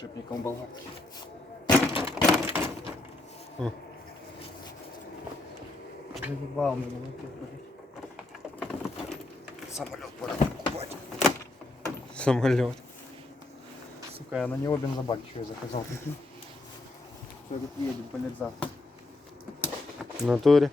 Подшипником болгарки. Заебал меня на блядь. Самолет пора покупать. Самолет. Сука, я на него бензобак еще и заказал. Прикинь. Все, говорит, едет, блядь, завтра. В натуре?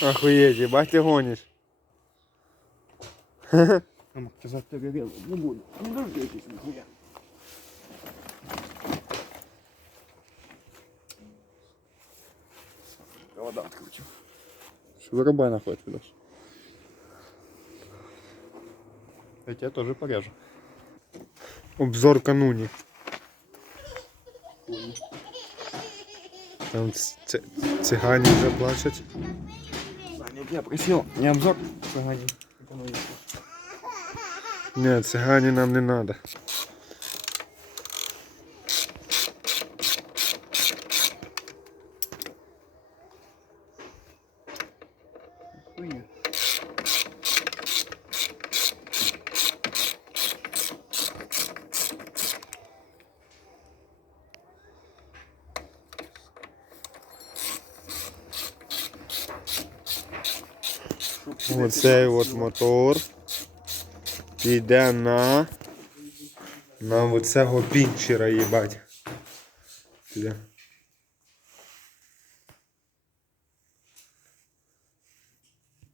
Охуеть, ебать ты гонишь. Амортизатор перегрел, не буду. Не дождетесь, нихуя. Провода открутим. Вырубай нахуй отсюда. Я тебя тоже порежу. Обзор кануни. Там цыгане вже плачуть. Саня, я просил, не обзор. Цыгане. Ні, цыгане нам не надо. Хуйня. Оцей от мотор піде на оцього пінчера, їбать. Піде.